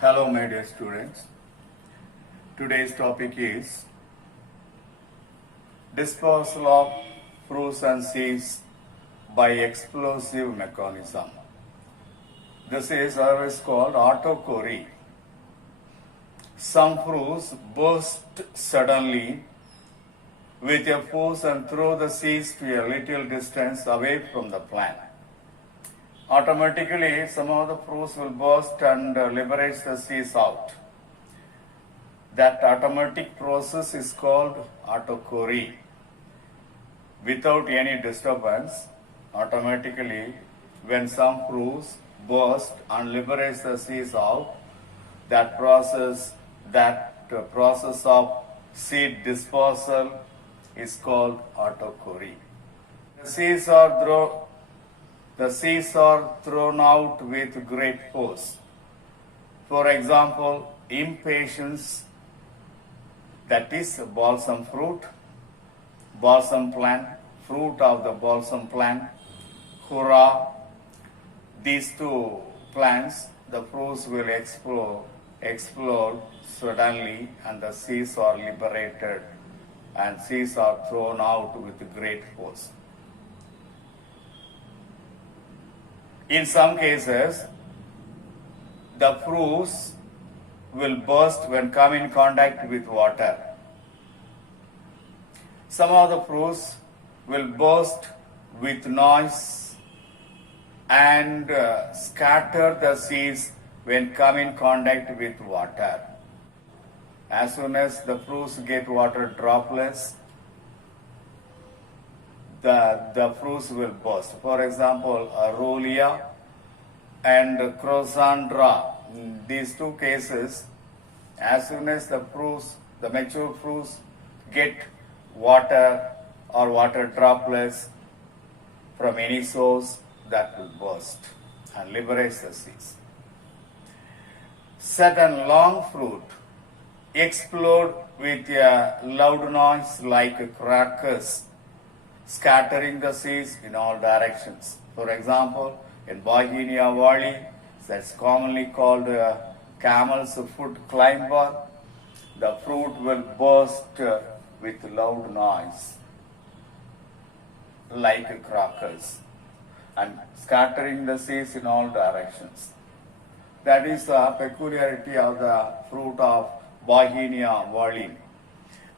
Hello, my dear students. Today's topic is disposal of fruits and seeds by explosive mechanism. This is always called autochory. Some fruits burst suddenly with a force and throw the seeds to a little distance away from the plant. Automatically, some of the fruits will burst and liberate the seeds out. That automatic process is called autochory. Without any disturbance, automatically, when some fruits burst and liberates the seeds out, that process of seed dispersal is called autochory. The seeds are thrown out with great force. For example, impatience, that is balsam fruit, balsam plant, fruit of the balsam plant, hurrah. These two plants, the fruits will explode suddenly and the seeds are liberated and seeds are thrown out with great force. In some cases, the fruits will burst when come in contact with water. Some of the fruits will burst with noise and scatter the seeds when come in contact with water. As soon as the fruits get water droplets, the fruits will burst. For example, Arolia and Crosandra, in these two cases, as soon as the mature fruits get water or water droplets from any source, that will burst and liberates the seeds. Certain long fruit explode with a loud noise like crackers, scattering the seeds in all directions. For example, in Bauhinia Valley, that's commonly called camel's foot climber, the fruit will burst with loud noise like crackers and scattering the seeds in all directions. That is the peculiarity of the fruit of Bauhinia Valley.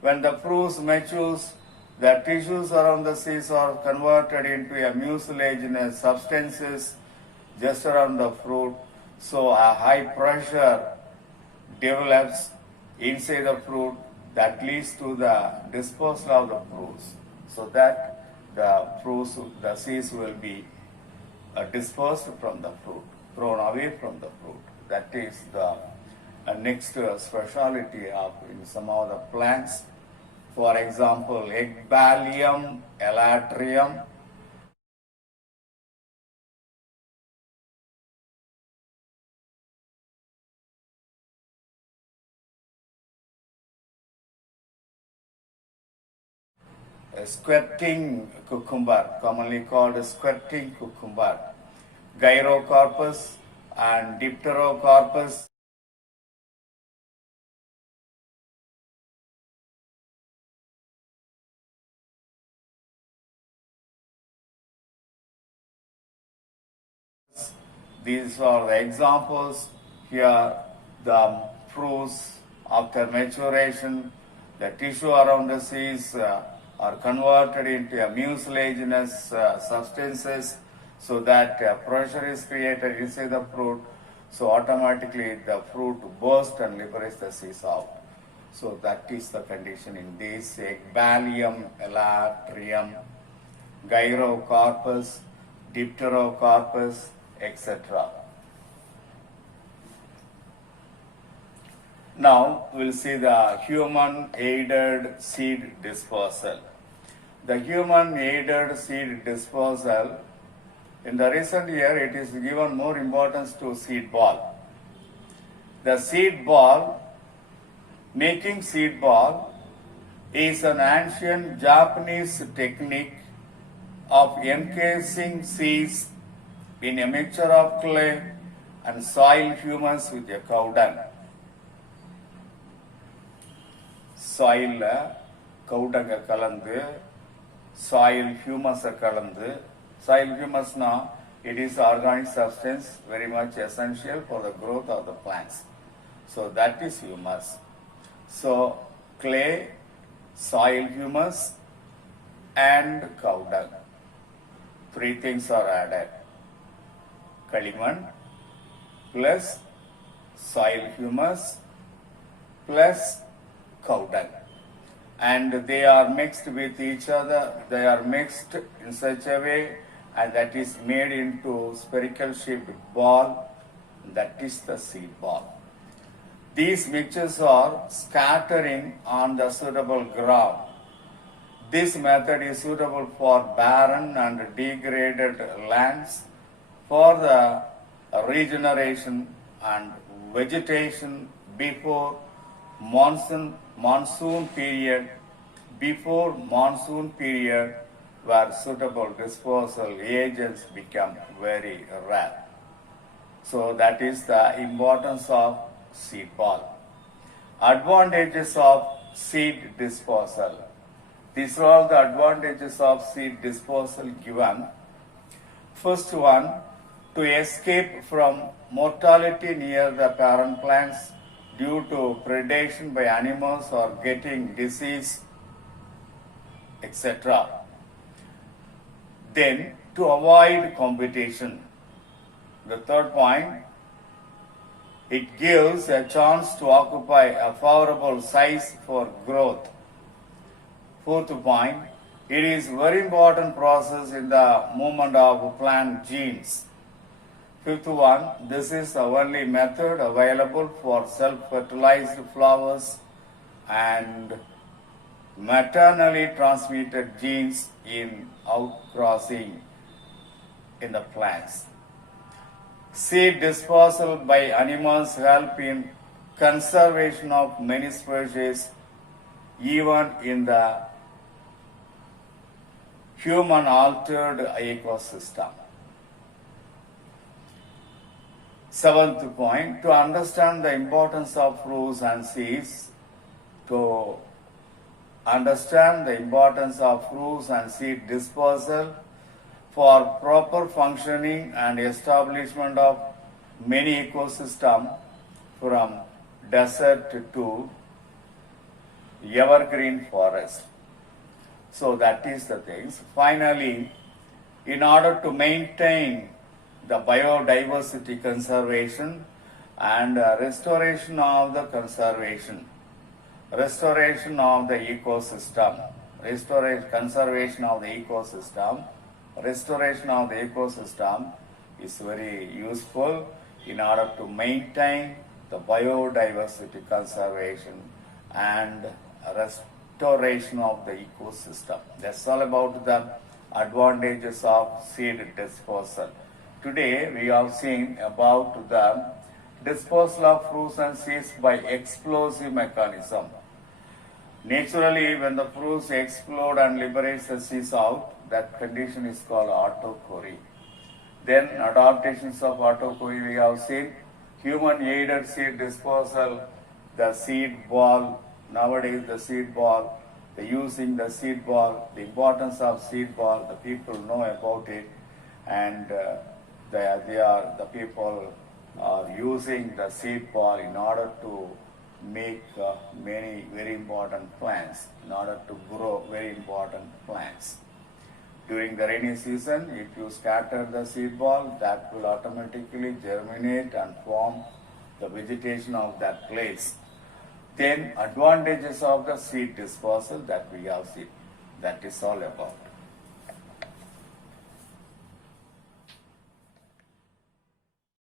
When the fruits matures, the tissues around the seeds are converted into a mucilaginous substances just around the fruit. So a high pressure develops inside the fruit that leads to the dispersal of the fruits, so that the seeds will be dispersed from the fruit, thrown away from the fruit. That is the next speciality of in some of the plants. For example, Egbalium elatrium, a squirting cucumber, commonly called a squirting cucumber, Gyrocarpus and Dipterocarpus. These are the examples. Here, the fruits after maturation, the tissue around the seeds are converted into a mucilaginous substances, so that pressure is created inside the fruit. So automatically the fruit bursts and liberates the seeds out. So that is the condition in this Egbalium elatrium, Gyrocarpus, Dipterocarpus, etc. Now we'll see the human-aided seed dispersal. The human-aided seed dispersal, in the recent year, it is given more importance to seed ball. The seed ball, making seed ball, is an ancient Japanese technique of encasing seeds in a mixture of clay and soil humus with a cow dung. Soil cow dung kalandu, soil humus kalandu. Soil humus now, it is organic substance very much essential for the growth of the plants. So that is humus. So clay, soil humus and cow dung. Three things are added. Kaliman plus soil humus plus cow dung. And they are mixed with each other. They are mixed in such a way and that is made into spherical shaped ball. That is the seed ball. These mixtures are scattering on the suitable ground. This method is suitable for barren and degraded lands for the regeneration and vegetation before monsoon period where suitable disposal agents become very rare. So that is the importance of seed ball. Advantages of seed disposal. These are all the advantages of seed disposal given. First one, to escape from mortality near the parent plants due to predation by animals or getting disease, etc. Then, to avoid competition. The third point, it gives a chance to occupy a favorable size for growth. Fourth point, it is very important process in the movement of plant genes. Fifth one, this is the only method available for self-fertilized flowers and maternally transmitted genes in outcrossing in the plants. Seed disposal by animals help in conservation of many species even in the human altered ecosystem. Seventh point, to understand the importance of fruits and seeds, to understand the importance of fruits and seed disposal for proper functioning and establishment of many ecosystems from desert to evergreen forest. So that is the things. Finally, in order to maintain the biodiversity conservation and restoration of the ecosystem, conservation of the ecosystem is very useful in order to maintain the biodiversity conservation and restoration of the ecosystem. That's all about the advantages of seed disposal. Today we have seen about the disposal of fruits and seeds by explosive mechanism. Naturally, when the fruits explode and liberates the seeds out, that condition is called autochory. Then adaptations of autochory we have seen. Human aided seed disposal, the seed ball, nowadays the seed ball, using the seed ball, the importance of seed ball, the people know about it, and the people are using the seed ball in order to make many very important plants, in order to grow very important plants. During the rainy season, if you scatter the seed ball, that will automatically germinate and form the vegetation of that place. Then advantages of the seed disposal that we have seen. That is all about.